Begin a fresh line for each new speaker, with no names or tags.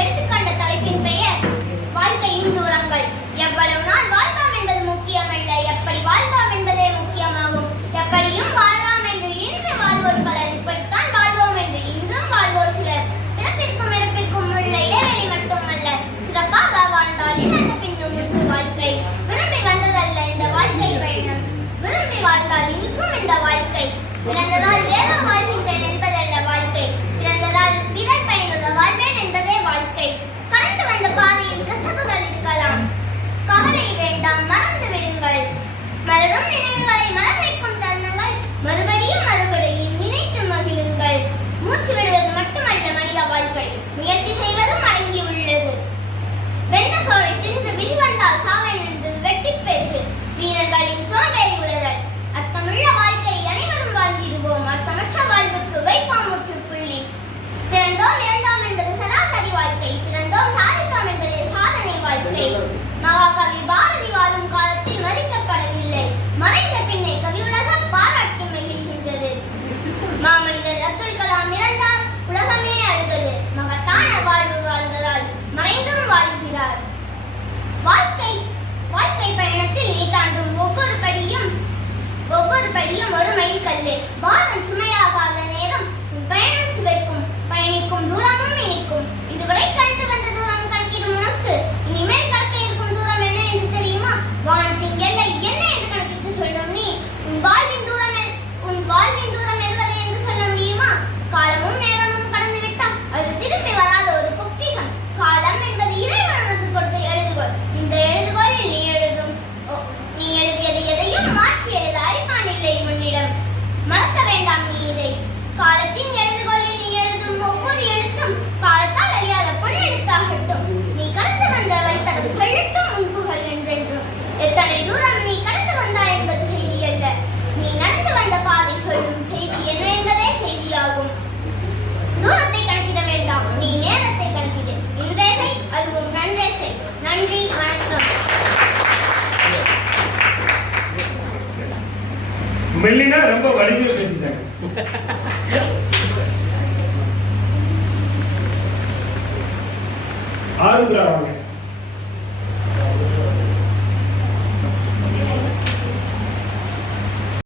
எடுத்துக்கொண்ட தலைப்பின் பெயர் எவ்வளவு நாள் வாழ்ந்தோம் என்பது முக்கியமல்ல. எப்படி வாழ்ந்தோம் என்பதே வாழலாம் என்று இன்று வாழ்வோர் வாழ்வோம் என்று இன்றும் வாழ்வோர் சிலர். பிறப்பிற்கும் இறப்பிற்கும் உள்ள இடைவெளி மட்டுமல்ல. சிறப்பாக வாழ்ந்தால் இழந்த பின்னும் வாழ்க்கை. விரும்பி வந்ததல்ல இந்த வாழ்க்கை விரும்பி வாழ்ந்தால் இனிக்கும் இந்த வாழ்க்கை. பிறந்ததால் ஏதோ வாழ்க்கை படியும் ஒரு மைல் கல்லு வானம் சுமையாகாத
மெல்லினா ரொம்ப வலிமையாக பேசிட்டாங்க. ஆறுங்கிறாங்க